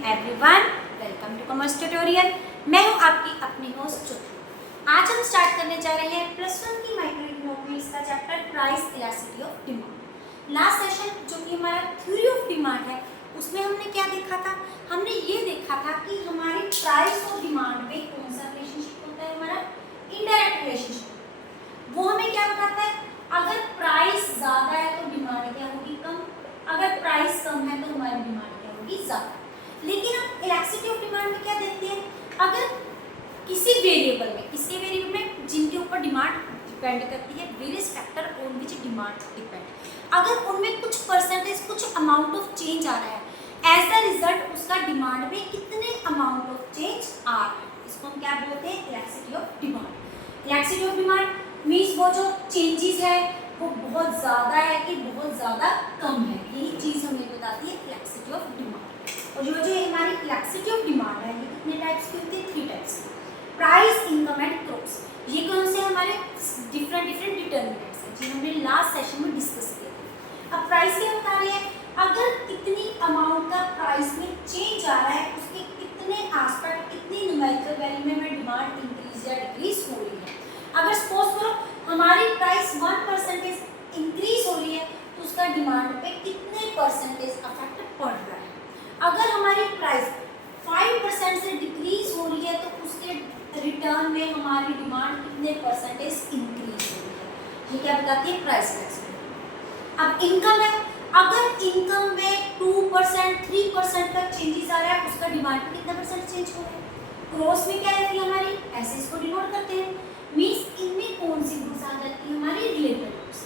Everyone, welcome to commerce tutorial. मैं हूं आपकी अपनी होस्ट ज्योति। आज हम स्टार्ट करने जा रहे हैं +1 की माइक्रो इकोनॉमिक्स का chapter price elasticity of demand. Last session जो कि हमारा थ्योरी ऑफ डिमांड है, उसमें हमने क्या देखा था? हमने ये देखा था कि हमारी प्राइस और डिमांड में कौन सा रिलेशनशिप होता है, हमारा इनडायरेक्ट रिलेशनशिप। वो हमें क्या बताता है? अगर प्राइस ज्यादा है तो डिमांड क्या होगी? कम। अगर प्राइस कम है तो हमारी डिमांड क्या होगी? ज्यादा। लेकिन हम इलास्टिसिटी ऑफ डिमांड में क्या देखते हैं? अगर किसी वेरिएबल में जिनके ऊपर डिमांड डिपेंड करती है, various factor on which demand depend, अगर उनमें कुछ परसेंटेज, कुछ अमाउंट ऑफ चेंज आ रहा है, एज द रिजल्ट उसका डिमांड में कितने अमाउंट ऑफ चेंज आ रहा है, इसको हम क्या बोलते हैं? Elasticity of demand. Elasticity of demand means वो जो चेंजेस है वो बहुत ज़्यादा है कि बहुत ज़्यादा कम है, यही चीज़ हमें बताती है इलास्टिसिटी ऑफ डिमांड। और जो हमारी इलास्टिसिटी ऑफ डिमांड है, ये कितने टाइप्स की होती है? 3 टाइप्स की। Price, income and crops. ये कौन से हमारे डिफरेंट डिटर्मिनेंट्स हैं जिन्हें हमने लास्ट सेशन में डिस्कस किया था। अब प्राइस क्या बता रहे हैं? अगर कितनी अमाउंट का प्राइस में चेंज आ रहा है, उसके कितने एस्पेक्ट, कितनी न्यूमेरिकल वैल्यू में डिमांड इंक्रीज या डिक्रीज हो रही है। अगर सपोज करो हमारी प्राइस 1% इंक्रीज हो रही है तो उसका डिमांड पे कितने परसेंटेज इफेक्ट पड़ रहा है। अगर हमारी प्राइस 5% से डिक्रीज हो रही है तो उसके रिटर्न में हमारी डिमांड कितने परसेंटेज इंक्रीज हो रही है। ये क्या बताती है? Price elasticity. अब इनकम है, अगर इनकम में 2%, 3% का चेंजेस आ रहा है, उसका डिमांड में कितना परसेंट चेंज हो रहा है। क्रॉस में क्या रहती है हमारी? ऐसे इसको डिनोट करते हैं। मीन्स इनमें कौन सी गुड्स आ जाती है? हमारी रिलेटेड गुड्स।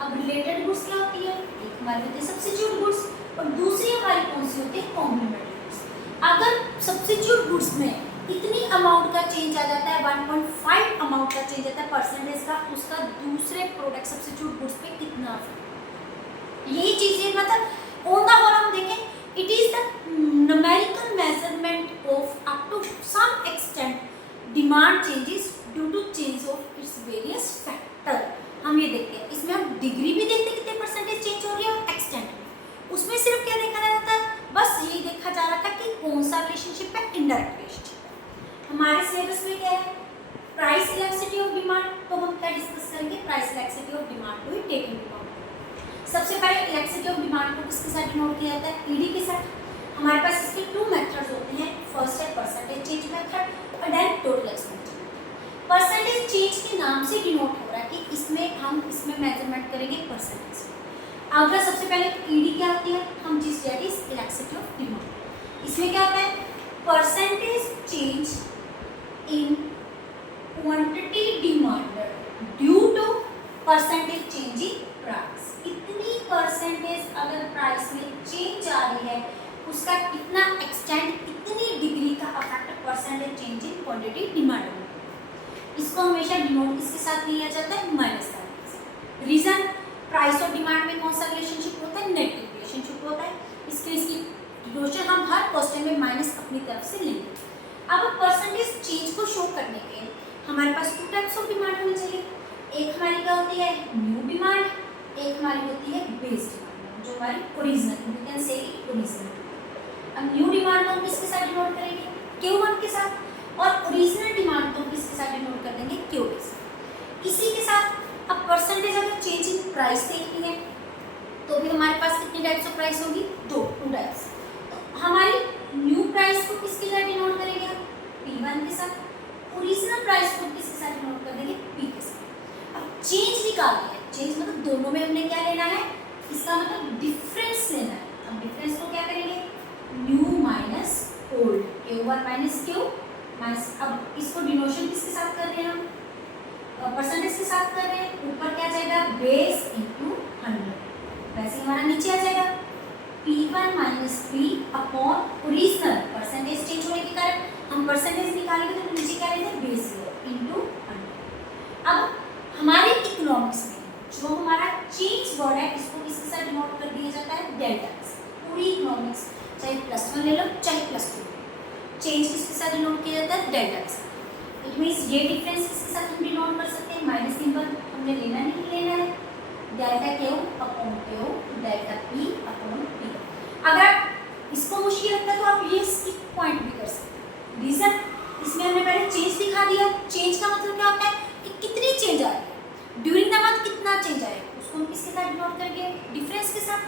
अब रिलेटेड गुड्स क्या होती है? एक हमारी होती है सब्स्टिट्यूट गुड्स और दूसरी हमारी कौन सी होती है? Complementary goods. अगर सब्स्टिट्यूट गुड्स में इतनी अमाउंट का चेंज आ जाता है, 1.5 अमाउंट का चेंज आता है परसेंटेज का, उसका दूसरे प्रोडक्ट सब्स्टिट्यूट गुड्स पे कितना इफेक्ट। यही चीजें मतलब ऑन द होल हम देखें, it is the numerical measurement of up to some extent demand changes due to change of its various factor. हम ये देखते हैं, इसमें हम डिग्री भी देखते हैं कितने परसेंटेज चेंज हो रही है, और एक्सटेंट भी। उसमें सिर्फ क्या देखा जाता है? बस यही देखा जा रहा था कि कौन सा रिलेशनशिप है, इनडायरेक्ट रिलेशनशिप है। हमारे सिलेबस में क्या है? Price elasticity of demand. तो हम क्या डिस्कस करेंगे? प्राइस इलास्टिसिटी ऑफ डिमांड को ही टेक इनटू अकाउंट। सबसे पहले इलास्टिसिटी ऑफ डिमांड को किसके साथ डिनोट किया जाता है? ईडी के साथ। हमारे पास इसके 2 मेथड्स होते हैं। फर्स्ट है परसेंटेज चेंज मेथड और then total expenditure. Percentage change के नाम से डिनोट हो रहा है कि इसमें मेजरमेंट करेंगे परसेंटेज। अगर सबसे पहले ईडी क्या होती है? हम जिस that is elasticity of demand. इसमें क्या होता है? Percentage change in quantity demanded due to percentage change in price. इतनी परसेंटेज अगर प्राइस में चेंज आ रही है, उसका कितना एक्सटेंट, कितनी डिग्री का effect percentage change in quantity demand में। इसको हमेशा डिनोट इसके साथ लिया जाता है माइनस साइन। रीजन, प्राइस और डिमांड में कौन सा रिलेशनशिप होता है? नेगेटिव रिलेशनशिप होता है। इसकी डिनोशन हम हर क्वेश्चन में माइनस अपनी तरफ से लेंगे। अब परसेंटेज चेंज को शो करने के हमारे पास 2 टाइप्स ऑफ डिमांड होनी चाहिए। एक हमारी क्या होती है? New demand. एक हमारी होती है बेस डिमांड, जो हमारी original, you can say original. अब न्यू डिमांड को हम किसके साथ डिनोट करेंगे? Q1 के साथ। और ओरिजिनल डिमांड को किसके साथ डिनोट कर देंगे? Q के साथ। इसी के साथ अब परसेंटेज अगर चेंज इन प्राइस देखनी है तो भी हमारे पास कितनी टाइप्स ऑफ प्राइस होगी? 2 टाइप्स। तो हमारी न्यू प्राइस को किसके साथ डिनोट करेंगे? P1 के साथ। ओरिजिनल प्राइस को किसके साथ डिनोट कर देंगे? P के साथ। अब चेंज निकालनी है। चेंज मतलब दोनों में हमने क्या लेना है? इसका मतलब डिफरेंस लेना है। अब डिफरेंस को क्या करेंगे? New minus old, Q1 minus Q minus. अब इसको डिनोशन किसके साथ कर रहे हैं हम? परसेंटेज के साथ कर रहे हैं। ऊपर क्या जाएगा? Base into 100। वैसे हमारा नीचे आ जाएगा P1 minus P upon original. Percentage change होने के कारण हम परसेंटेज निकालेंगे तो नीचे क्या रहेगा? Base into 100। अब हमारे इकोनॉमिक्स में जो हमारा चेंज वर्ड है, इसको किसके साथ डिनोट कर दिया जाता है? डेल्टा। पूरी इकोनॉमिक्स चाहे +1 ले लो चाहे +2, चेंज किसके साथ डिनोट किया जाता है? डेल्टा के साथ। इट मीन्स ये डिफरेंस किसके साथ हम डिनोट कर सकते हैं? माइनस सिंबल हमने लेना नहीं लेना है। Delta Q upon Q, delta P upon P। अगर इसको मुश्किल लगता है तो आप ये इसकी पॉइंट भी कर सकते हैं। रीजन, इसमें हमने पहले चेंज दिखा दिया। चेंज का मतलब क्या होता है कि कितनी चेंज आ रही है, ड्यूरिंग द मंथ कितना चेंज आएगा, उसको हम किसके साथ डिनोट करेंगे, डिफरेंस के साथ।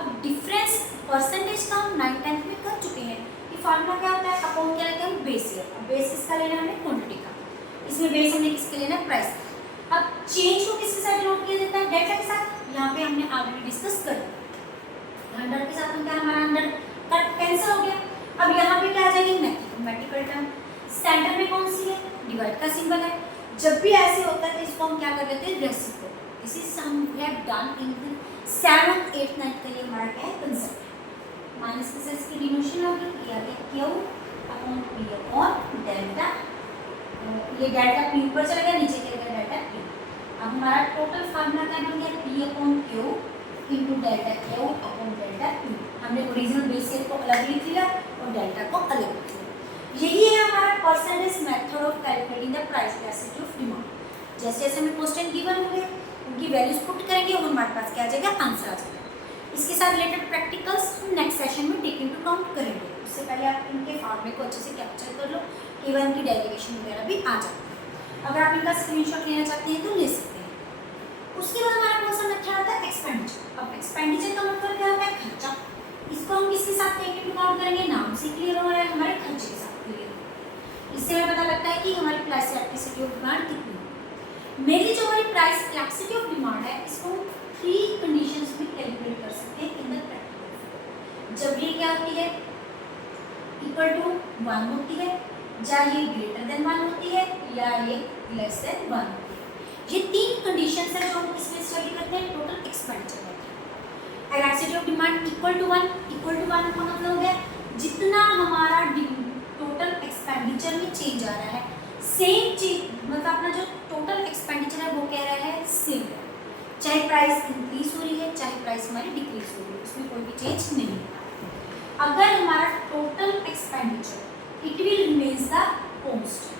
अब डिफरेंस परसेंटेज का हम 9th 10th में कर चुके हैं। ये फार्मूला क्या होता है, अपॉन क्या लेते हैं हम, बेस ईयर। अब बेस किसका लेना है हमें, क्वांटिटी का। इसमें बेस हमने किसके लेना है, प्राइस। अब चेंज को किसके साथ डिनोट किया जाता है, डेल्टा के साथ। यहाँ पे हमने ऑलरेडी डिस्कस कर लिया। 100 के साथ हम क्या, हमारा 100 कट कैंसिल हो गया। अब यहाँ पे क्या आ जाएगी, मैथमेटिकल टर्म। सेंटर में कौन सी है, डिवाइड का सिंबल है। जब भी ऐसे होता है तो इसको हम क्या कर लेते हैं, रेसिप्रोकल। दिस इज हम have done in 7th 8th 9th के लिए हमारा क्या है, कंसेप्ट। माइनस के साथ इसकी डिनोशन होगी, ये आ गया Q upon P upon delta. ये डेल्टा पी ऊपर चला गया, नीचे चला गया डेल्टा पी। अब हमारा टोटल फार्मूला क्या बन गया, P upon Q into delta Q upon delta P. हमने ओरिजिनल बेस ईयर को अलग लिख लिया और डेल्टा को अलग लिख लिया। यही है हमारा percentage method of calculating the price elasticity of demand. जैसे जैसे हमें क्वेश्चन गिवन होंगे उनकी वैल्यूज पुट करेंगे और हमारे पास क्या आ जाएगा, आंसर आ जाएगा। इसके साथ रिलेटेड प्रैक्टिकल्स हम नेक्स्ट सेशन में टेक इनटू काउंट करेंगे। उससे पहले आप इनके फॉर्मेट को अच्छे से कैप्चर कर लो, इवन की डेरिवेशन वगैरह भी आ जाती है। अगर आप इनका स्क्रीनशॉट लेना चाहते हैं तो ले सकते हैं। उसके बाद हमारा कौन सा मेथड आता है, एक्सपेंडिचर। अब एक्सपेंडिचर का मतलब क्या होता है, खर्चा। इसको हम किसके साथ टेक इनटू काउंट करेंगे, नाम से क्लियर हो रहा है, हमारे खर्चे के साथ क्लियर हो रहा है। इससे हमें पता लगता है कि हमारी प्राइस इलास्टिसिटी ऑफ डिमांड कितनी है। मेरी जो हमारी प्राइस इलास्टिसिटी ऑफ डिमांड है, इसको हम 3 कंडीशंस में कैलकुलेट कर सकते हैं इन द प्रैक्टिकल। जब ये क्या होती है, इक्वल टू 1 होती है, या ये ग्रेटर देन 1 होती है, या ये लेस देन 1 होती है। ये 3 कंडीशंस है जो हम किसमें स्टडी करते हैं, टोटल एक्सपेंडिचर में। Elasticity of demand equal to 1 का मतलब हो गया जितना हमारा टोटल एक्सपेंडिचर में चेंज आ रहा है, सेम चीज, मतलब अपना जो टोटल एक्सपेंडिचर है वो कह रहा है सेम है। चाहे प्राइस इंक्रीज हो रही है, चाहे प्राइस हमारी डिक्रीज हो रही है, उसमें कोई भी चेंज नहीं है। अगर हमारा total expenditure it will remains the constant,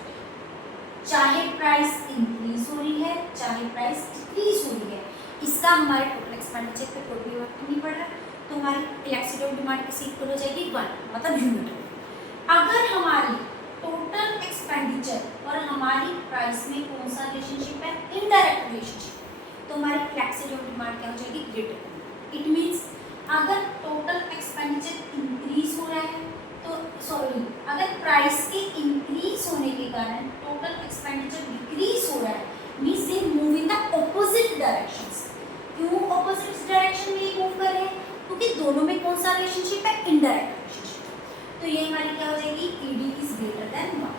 चाहे प्राइस इंक्रीज हो रही है, चाहे प्राइस डिक्रीज हो रही है, इसका हमारे टोटल एक्सपेंडिचर पे कोई भी इफेक्ट नहीं पड़ रहा, तो हमारी इलास्टिसिटी ऑफ डिमांड किसी इक्वल हो जाएगी 1, मतलब यूनिट। अगर हमारी टोटल एक्सपेंडिचर और हमारी प्राइस में कौन सा रिलेशनशिप है, इनडायरेक्ट रिलेशनशिप, तो हमारी इलास्टिसिटी ऑफ डिमांड क्या हो जाएगी, ग्रेटर। इट मींस अगर टोटल एक्सपेंडिचर इंक्रीज हो रहा है तो अगर प्राइस के इंक्रीज होने के कारण टोटल एक्सपेंडिचर डिक्रीज हो रहा है, means they move in the opposite directions. क्यों ऑपोजिट डायरेक्शन में मूव कर रहे हैं, क्योंकि दोनों में कौन सा रिलेशनशिप है, इनडायरेक्ट रिलेशनशिप। तो ये हमारी क्या हो जाएगी, ईडी इज ग्रेटर देन 1।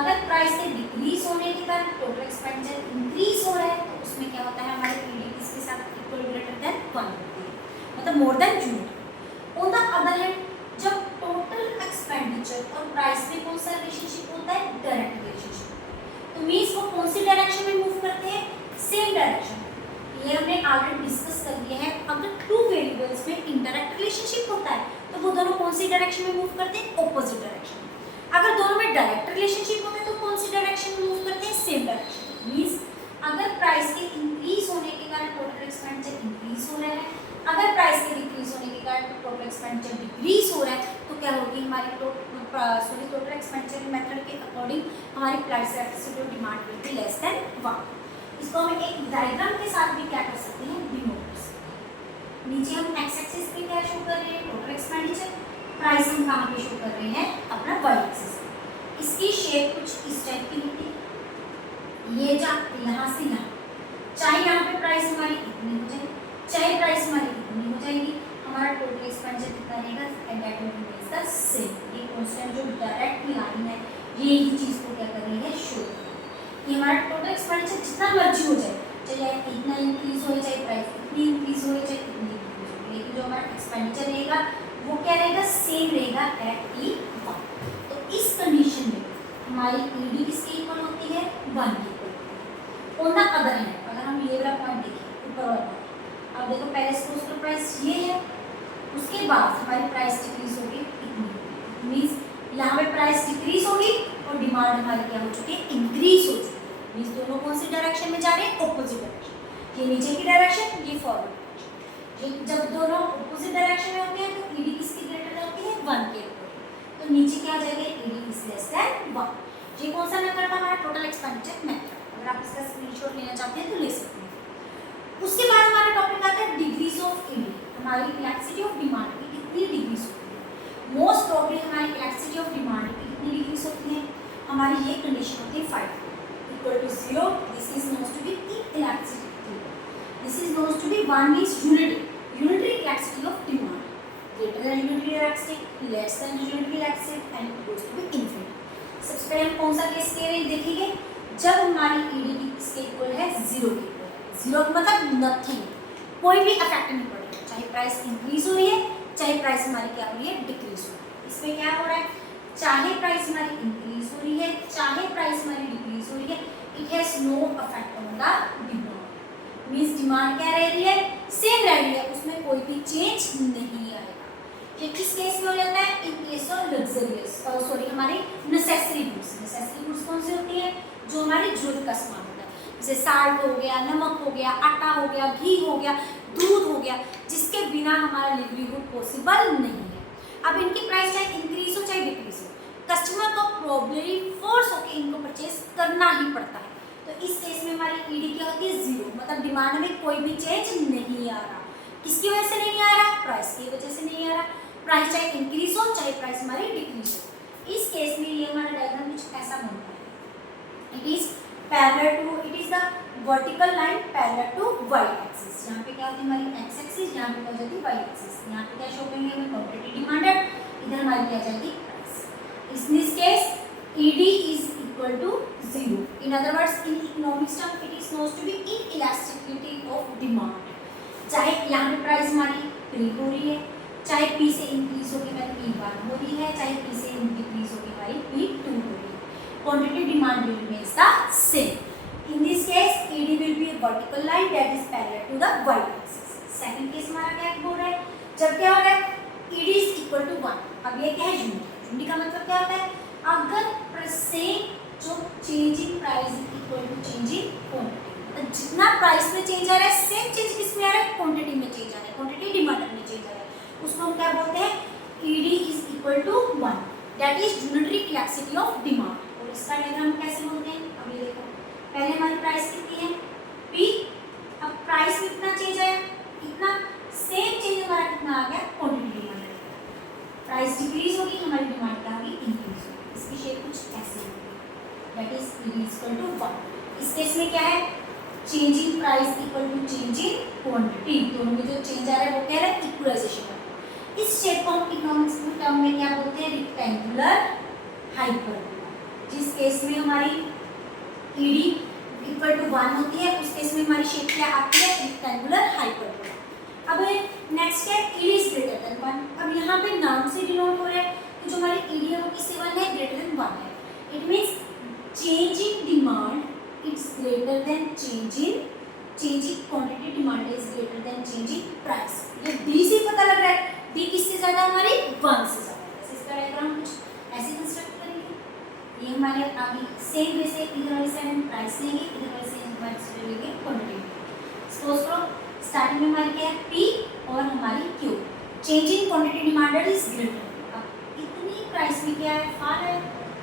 अगर प्राइस के डिक्रीज होने के कारण टोटल एक्सपेंडिचर इंक्रीज हो रहा है, तो उसमें क्या होता है, हमारी ईडी इसके साथ इक्वल ग्रेटर देन 1 होती है, मतलब more than unit. On the other hand जब टोटल एक्सपेंडिचर और प्राइस में कौन सा रिलेशनशिप होता है, डायरेक्ट रिलेशनशिप, तो मींस वो कौन सी डायरेक्शन में मूव करते हैं, सेम डायरेक्शन। ये हमने ऑलरेडी डिस्कस कर लिया है। अगर 2 वेरिएबल्स में इनडायरेक्ट रिलेशनशिप होता है तो वो दोनों कौन सी डायरेक्शन में मूव करते हैं, ऑपोजिट डायरेक्शन। अगर दोनों में डायरेक्ट रिलेशनशिप होता है तो कौन सी डायरेक्शन में मूव करते हैं, सेम डायरेक्शन। मींस अगर प्राइस के इंक्रीज होने के कारण टोटल एक्सपेंडिचर इंक्रीज हो रहा है, अगर प्राइस के डिक्रीज होने के कारण टोटल एक्सपेंडिचर डिक्रीज हो रहा है, तो क्या होगी, हमारी टोटल एक्सपेंडिचर मेथड के अकॉर्डिंग हमारी price elasticity of demand will be less than 1। इसको हम एक डायग्राम के साथ भी क्या कर सकते हैं, डिनोट कर सकते हैं। नीचे हम एक्स एक्सिस पे क्या शो कर रहे हैं, टोटल एक्सपेंडिचर, प्राइस हम कहाँ पे शो कर रहे हैं, अपना वाई एक्सिस। इसकी शेप कुछ इस टाइप की होती है, ये यहाँ से यहाँ, चाहे यहाँ पे प्राइस हमारी इतनी हो जाए, चाहे प्राइस हमारी इतनी हो जाएगी, हमारा टोटल एक्सपेंडिचर कितना रहेगा, and that will be the same. ये कांस्टेंट जो डायरेक्ट लाइन है ये ही चीज़ को क्या कर रही है, शो कर रही है। ये हमारा टोटल एक्सपेंडिचर जितना मर्जी हो जाए, चाहे इतना इंक्रीज हो, चाहे प्राइस इतनी इंक्रीज हो, चाहे इतनी इंक्रीज हो, लेकिन जो हमारा एक्सपेंडिचर रहेगा वो क्या रहेगा, सेम रहेगा एट E1। तो इस कंडीशन में हमारी ईडी किसके इक्वल होती है, 1 के equal. On the other hand अगर हम ये वाला पॉइंट देखें ऊपर वाला, अब देखो पहले इसको प्राइस ये है, उसके बाद हमारी प्राइस डिक्रीज होगी इतनी, मीन्स यहाँ पे प्राइस डिक्रीज होगी और डिमांड हमारी क्या हो चुकी है, इंक्रीज हो चुकी है। मीन्स दोनों कौन सी डायरेक्शन में जा रहे हैं, ऑपोजिट डायरेक्शन। ये नीचे की डायरेक्शन, ये फॉरवर्ड डायरेक्शन। जब दोनों ऑपोजिट डायरेक्शन में होते हैं तो ईडी किसकी ग्रेटर होती है, 1 के ऊपर। तो तो नीचे क्या आ जाएगा, ईडी इज लेस देन 1। ये कौन सा मेथड था हमारा, टोटल एक्सपेंडिचर मेथड। अगर आप इसका स्क्रीनशॉट लेना चाहते हैं तो ले सकते हैं। उसके बाद हमारा टॉपिक आता है डिग्रीज ऑफ ईडी। हमारी इलेक्ट्रिसिटी ऑफ डिमांड की कितनी डिग्रीज होती है, मोस्ट प्रॉब्ली हमारी इलेक्ट्रिसिटी ऑफ डिमांड की कितनी डिग्रीज होती है, हमारी ये कंडीशन होती है 5 = 0। This is known to be electricity, this is known to be 1 means unitary electricity of demand, greater than unitary electricity, less than unitary electricity and it goes to be infinity। सबसे पहले हम कौन सा case ले रहे हैं देखिए, जब हमारी ईडी की किसके इक्वल है, 0 के इक्वल है। 0 मतलब नथिंग, कोई भी इफेक्ट नहीं पड़ेगा, चाहे प्राइस इंक्रीज हो रही है चाहे प्राइस हमारी क्या हो रही है, डिक्रीज हो रही है। इसमें क्या हो रहा है, चाहे प्राइस हमारी इंक्रीज हो रही है चाहे प्राइस हमारी डिक्रीज हो रही है, it has no effect on the demand. Means demand क्या रह रही है, सेम रह रही है, उसमें कोई भी चेंज नहीं आएगा। ये किस केस में हो जाता है, in case of luxurious sorry हमारी नेसेसरी गुड्स। नेसेसरी गुड्स कौन सी होती है, जो हमारी जरूरत का सामान होता है, जैसे साल्ट हो गया, नमक हो गया, आटा हो गया, घी हो गया, दूध हो गया, जिसके बिना हमारा लिवलीहुड पॉसिबल नहीं है। अब इनकी प्राइस चाहे इंक्रीज हो चाहे डिक्रीज हो, कस्टमर को प्रॉब्लली फोर्स होकर इनको परचेज करना ही पड़ता है। तो इस केस में हमारी ईडी क्या होती है, 0, मतलब डिमांड में कोई भी चेंज नहीं आ रहा। किसकी वजह से नहीं आ रहा, प्राइस की वजह से नहीं आ रहा। प्राइस चाहे इंक्रीज हो चाहे प्राइस हमारी डिक्रीज हो। इस केस में ये हमारा डायग्राम कुछ ऐसा बनता है, it is parallel to, it is the vertical line parallel to Y axis. यहाँ पे क्या होती है हमारी एक्स एक्सिस, यहाँ पे क्या हो जाती है वाई एक्सिस। यहाँ पे क्या शो करेंगे हमें, क्वांटिटी डिमांडेड, इधर हमारी क्या जाएगी, price. In this case ED is equal to 0। In other words, in economics term it is known to be inelasticity of demand. चाहे यहाँ पे प्राइस हमारी क्रीप हो रही है, चाहे P से इंक्रीज होकर हमारी P1 हो रही है, चाहे P से डिक्रीज होकर हमारी P2 हो रही है, quantity demand will remains the same. In this case ED will be a vertical line that is parallel to the Y axis. Second case हमारा क्या हो रहा है, जब क्या हो रहा है, ईडी इज इक्वल टू 1। अब ये क्या है, यूनिटी। यूनिटी का मतलब क्या होता है, अगर सेम जो change in price is equal to change in quantity, जितना प्राइस में चेंज आ रहा है सेम चेंज किसमें आ रहा है, क्वांटिटी में चेंज आ रहा है, क्वांटिटी डिमांड में चेंज आ रहा है, उसको हम क्या बोलते हैं, ED is equal to 1, that is unitary electricity of demand. और इसका डायग्राम कैसे बोलते हैं, अब ये देखो, पहले हमारी प्राइस कितनी है, P, अब प्राइस में कितना चेंज आया, इतना, सेम चेंज हमारा कितना आ गया, क्वांटिटी डिमांड। प्राइस डिक्रीज होगी, हमारी डिमांड क्या होगी, इंक्रीज होगी। इसकी शेप कुछ ऐसे होगी, that is ED is equal to 1। इस केस में क्या है, change in price equal to change in quantity, दोनों में जो चेंज आ रहा है वो क्या है, इक्वलाइजेशन। इस शेप को हम इकोनॉमिक्स के टर्म में क्या बोलते हैं, रेक्टेंगुलर हाइपरबोला। जिस केस में हमारी ईडी इक्वल टू 1 होती है, उस केस में हमारी शेप क्या आती है, रेक्टेंगुलर हाइपरबोला। अब नेक्स्ट क्या है, ईडी इज ग्रेटर देन 1। अब यहाँ पे नाम से डिनोट हो रहा है कि जो हमारी ईडी है वो किससे 1 है, ग्रेटर देन 1 है। It means change in demand it's greater than change in quantity, demand is greater than change in price. ये डी से पता लग रहा है, डी किससे ज्यादा, हमारी 1 से ज्यादा। इसका डायग्राम कुछ ऐसे कंस्ट्रक्ट करेंगे। ये हमारे आगे सेम वे से इधर वाली साइड हम प्राइस लेंगे, इधर वाली साइड हम प्राइस लेंगे, क्वांटिटी। सपोज करो स्टार्टिंग में हमारी क्या है, P और हमारी Q। Change in quantity demanded is greater. अब इतनी प्राइस में क्या है, फाल है,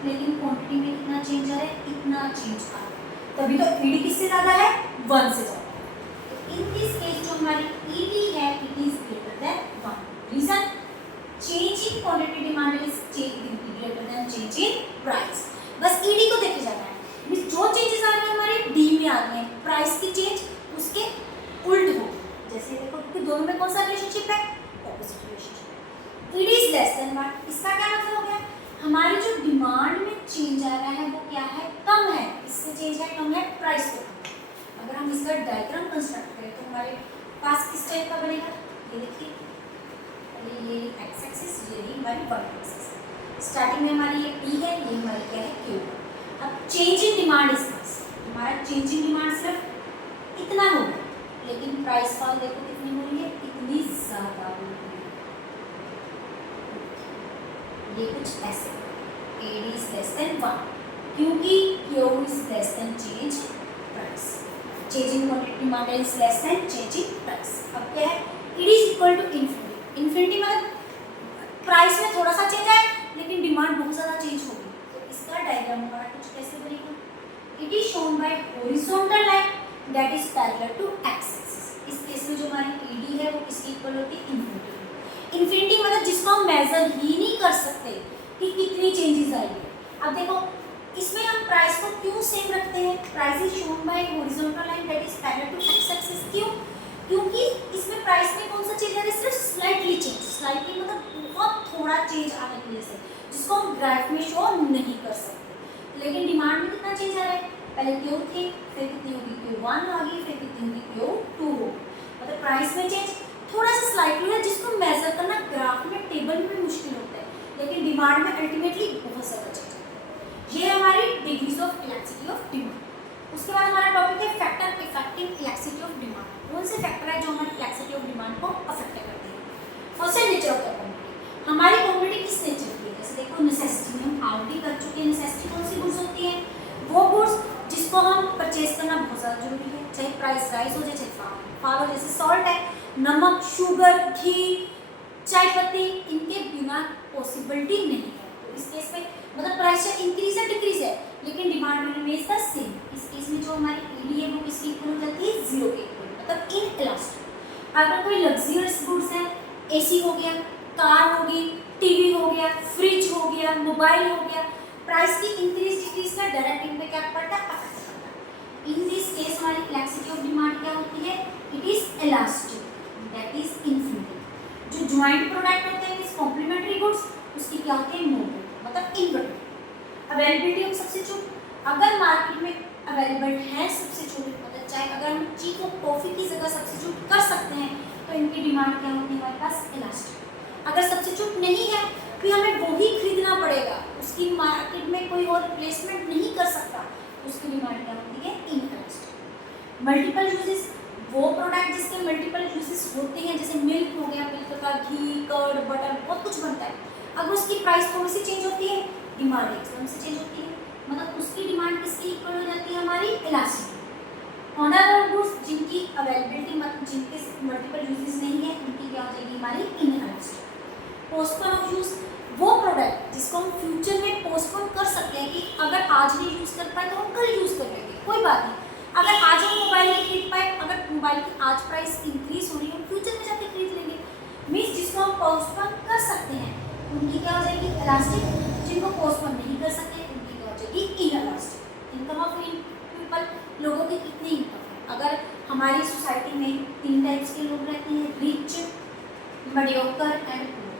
लेकिन क्वांटिटी में कितना चेंज आ रहा है, इतना चेंज आ रहा है, तभी तो ईडी किससे ज्यादा है, 1 से ज्यादा। तो इन दिस केस जो हमारी ईडी है, it is greater than 1। Reason, change in quantity demand is greater than change in price. बस ईडी को देखे जाना है, जो चेंजेस आ रहे हैं हमारे डी में आ रहे हैं, प्राइस की चेंज उसके उल्ट हो। जैसे देखो कि दोनों में कौन सा रिलेशनशिप है, opposite relationship. ED is less then 1, इसका क्या मतलब हो गया, हमारी जो डिमांड में चेंज आ रहा है वो क्या है, कम है, इससे चेंज है, कम है, प्राइस को कम है। अगर हम इसका डायग्राम कंस्ट्रक्ट करें तो हमारे पास किस टाइप का बनेगा, ये देखिए, ये एक्स एक्सिस, ये हमारी वाई एक्सिस। स्टार्टिंग में हमारी ये P है, ये हमारी क्या है, Q। अब change in demand is this, हमारा चेंज इन डिमांड सिर्फ इतना होगा, लेकिन प्राइस फॉल देखो कितनी हो रही है, इतनी ज्यादा हो रही है। ये कुछ ऐसे, AD इज लेस देन 1 क्योंकि Q is less than change price. Change in quantity demand is less than change in price. अब क्या है, it is equal to infinity. Infinity मतलब प्राइस में थोड़ा सा चेंज है लेकिन डिमांड बहुत ज़्यादा चेंज होगी। तो इसका डायग्राम हमारा कुछ कैसे बनेगा? It is shown by horizontal line that is parallel to X axis. इस केस में जो हमारी ईडी है वो किसकी इक्वल होती है? इन्फिनिटी। इन्फिनिटी मतलब जिसको हम मेजर ही नहीं कर सकते कि कितनी चेंजेस आएगी। अब देखो इसमें हम प्राइस को क्यों सेम रखते हैं? Price is shown by horizontal line that is parallel to X axis. क्यों? क्योंकि इसमें प्राइस में कौन सा चेंज आ रहा है? सिर्फ स्लाइटली चेंज। स्लाइटली मतलब बहुत थोड़ा चेंज आने की वजह से, जिसको हम ग्राफ में शो नहीं कर सकते। लेकिन डिमांड में कितना चेंज आ रहा है? पहले क्यू थी, फिर कितनी होगी? Q1 आ गई, फिर कितनी होगी? Q2 होगी। मतलब प्राइस में चेंज थोड़ा सा स्लाइटली है, जिसको मेजर करना ग्राफ में टेबल में मुश्किल होता है, लेकिन डिमांड में अल्टीमेटली बहुत ज़्यादा चेंज आता है। ये हमारी degrees of elasticity of demand. उसके बाद हमारा टॉपिक है factor affecting elasticity of demand. कौन से फैक्टर है जो हमारी इलास्टिसिटी ऑफ डिमांड को अफेक्ट करते हैं? फर्स्ट है नेचर ऑफ द कमोडिटी। हमारी कमोडिटी किस नेचर की है? जैसे देखो नेसेसिटी में हम ऑलरेडी कर चुके हैं। नेसेसिटी कौन सी गुड्स होती है? वो गुड्स जिसको हम परचेज करना बहुत ज़्यादा जरूरी है, चाहे प्राइस राइज हो जाए चाहे फॉल हो। जैसे सॉल्ट है, नमक, शुगर, घी, चाय पत्ती, इनके बिना पॉसिबिलिटी नहीं है। तो इस केस में मतलब प्राइस इंक्रीज है डिक्रीज है, लेकिन डिमांड रिमेन्स द सेम। इस केस में जो हमारी ईडी है वो किसकी इक्वल हो जाती है? जीरो के इक्वल, मतलब इनइलास्टिक। अगर कोई लग्जरियस गुड्स है, एसी हो गया, कार होगी, टीवी हो गया, फ्रिज हो गया, मोबाइल हो गया, प्राइस की इंक्रीज डिक्रीज का डायरेक्ट इम्पैक्ट क्या पड़ता है? अफेक्ट करता है। इन दिस केस हमारी इलास्टिसिटी ऑफ डिमांड क्या होती है? It is elastic, that is infinity. जो ज्वाइंट प्रोडक्ट होते हैं इस कॉम्प्लीमेंट्री गुड्स, उसकी क्या होती है? मोड, मतलब इनवर्टेड। अवेलेबिलिटी ऑफ सब्स्टिट्यूट, अगर मार्केट में अवेलेबल है सब्स्टिट्यूट, मतलब चाहे अगर हम ची को कॉफी की जगह सब्स्टिट्यूट कर सकते हैं, तो इनकी डिमांड क्या होती है हमारे पास? इलास्टिक। अगर सब्स्टिट्यूट नहीं है फिर हमें वही खरीदना पड़ेगा, उसकी मार्केट में कोई और रिप्लेसमेंट नहीं कर सकता, उसकी डिमांड क्या होती है? इनइलास्टिक। मल्टीपल यूजेस, वो प्रोडक्ट जिसके मल्टीपल यूजेस होते हैं, जैसे मिल्क हो गया, मिल्क का घी, कर्ड, बटर बहुत कुछ बनता है। अगर उसकी प्राइस थोड़ी सी चेंज होती है, डिमांड एकदम से चेंज होती है, मतलब उसकी डिमांड किसकी इक्वल हो जाती है? हमारी इलास्टिक। ऑनर गुड्स जिनकी अवेलेबिलिटी मतलब जिनके मल्टीपल यूजेस नहीं है, उनकी क्या हो जाएगी? हमारी इनइलास्टिक। पोस्टपोन ऑफ यूज, वो प्रोडक्ट जिसको हम फ्यूचर में पोस्टपोन कर सकते हैं कि अगर आज नहीं यूज़ कर पाए तो हम कल यूज़ कर लेंगे, कोई बात नहीं। अगर आज हम मोबाइल नहीं खरीद पाए, अगर मोबाइल की आज प्राइस इंक्रीज हो रही है, हम फ्यूचर में जाके खरीद लेंगे। मीन्स जिसको हम पोस्टपोन कर सकते हैं उनकी क्या हो जाएगी? इलास्टिक। जिनको पोस्टपोन नहीं कर सकते उनकी क्या हो जाएगी? इनइलास्टिक। इनकम ऑफ पीपल, लोगों की कितनी इनकम है? अगर हमारी सोसाइटी में 3 टाइप्स के लोग रहते हैं, रिच, मीडियोकर एंड पुअर।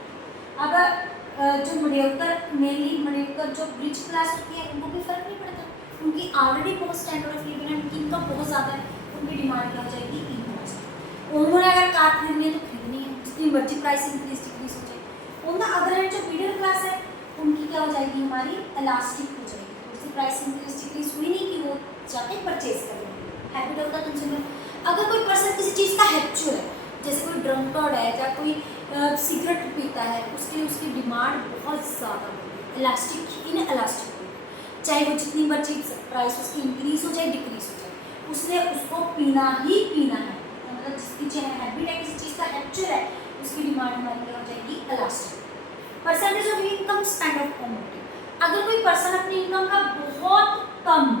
अगर जो मेनली मीडियोकर जो रिच क्लास होती है, उनको भी फर्क नहीं पड़ता, उनकी ऑलरेडी बहुत स्टैंडर्ड ऑफ लिविंग है, उनकी इनकम बहुत ज़्यादा है, उनकी डिमांड क्या हो जाएगी? इनइलास्टिक। उन्होंने अगर कार खरीदनी है तो खरीदनी है, जितनी मर्जी प्राइस इंक्रीज डिक्रीज हो जाए। उनका अगर जो मिडिल क्लास है उनकी क्या हो जाएगी? हमारी इलास्टिक हो जाएगी, उसकी प्राइस इंक्रीज डिक्रीज हुई नहीं कि वो जाके परचेज करेंगे। हैबिट ऑफ द कंज्यूमर, अगर कोई पर्सन किसी चीज़ का हैबिचुअल है, जैसे कोई ड्रंकर्ड है या कोई सिगरेट पीता है, उसकी डिमांड बहुत ज़्यादा होगी, इलास्टिक इनइलास्टिक होगी। चाहे वो जितनी मर्जी प्राइस उसकी इंक्रीज हो जाए डिक्रीज हो जाए, उसने उसको पीना ही पीना है। मतलब जिसकी चाहे हैबिट है, किसी चीज़ का हैबिचुअल है, उसकी डिमांड हमारी क्या हो जाएगी? Elastic. Percentage of income spend of commodity, अगर कोई पर्सन अपनी इनकम का बहुत कम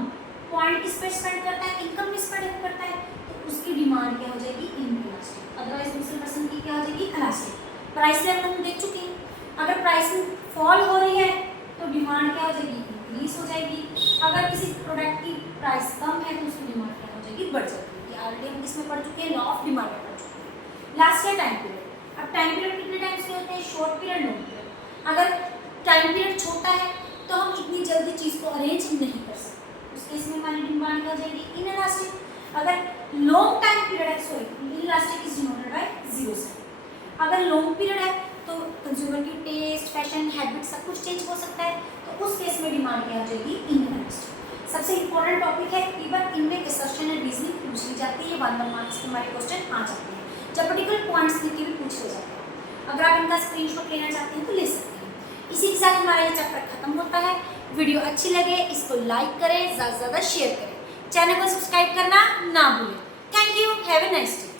पॉइंट किस पे स्पेंड करता है? इनकम में स्पेंड करता है, तो उसकी डिमांड क्या हो जाएगी? इनइलास्टिक। अदरवाइज दूसरे पर्सन की क्या हो जाएगी? इलास्टिक। प्राइस लेवल हम देख चुके हैं, अगर प्राइस फॉल हो रही है तो डिमांड क्या हो जाएगी? इंक्रीज हो जाएगी। अगर किसी प्रोडक्ट की प्राइस कम है तो उसकी डिमांड क्या हो जाएगी? बढ़ जाएगी। ये ऑलरेडी हम इसमें पढ़ चुके हैं, लॉ ऑफ डिमांड में पढ़ चुके हैं। लास्ट है टाइम पीरियड। अब टाइम पीरियड कितने टाइम्स के होते हैं? Short period, long period. अगर टाइम पीरियड छोटा है तो हम इतनी जल्दी चीज़ को अरेंज नहीं कर सकते, उस केस में हमारी डिमांड क्या हो जाएगी? इनइलास्टिक। अगर लॉन्ग टाइम पीरियड है, sorry inelastic is denoted by 0 से। अगर लॉन्ग पीरियड है तो कंज्यूमर की टेस्ट, फैशन, हैबिट सब कुछ चेंज हो सकता है, तो उस केस में डिमांड क्या हो जाएगी? इनइलास्टिक। सबसे इंपॉर्टेंट टॉपिक है, इवन इनमें असर्शन एंड रीजनिंग पूछ ली जाती है, 1 मार्क्स के हमारे क्वेश्चन आ जाते हैं, जब पर्टिकुलर पॉइंट्स लिख के भी पूछ ले जाते हैं। अगर आप इनका स्क्रीनशॉट लेना चाहते हैं तो ले सकते हैं। इसी के साथ हमारा ये चैप्टर खत्म होता है। वीडियो अच्छी लगे इसको लाइक करें, ज़्यादा से ज़्यादा शेयर करें, चैनल को सब्सक्राइब करना ना भूलें। Thank you, have a nice day.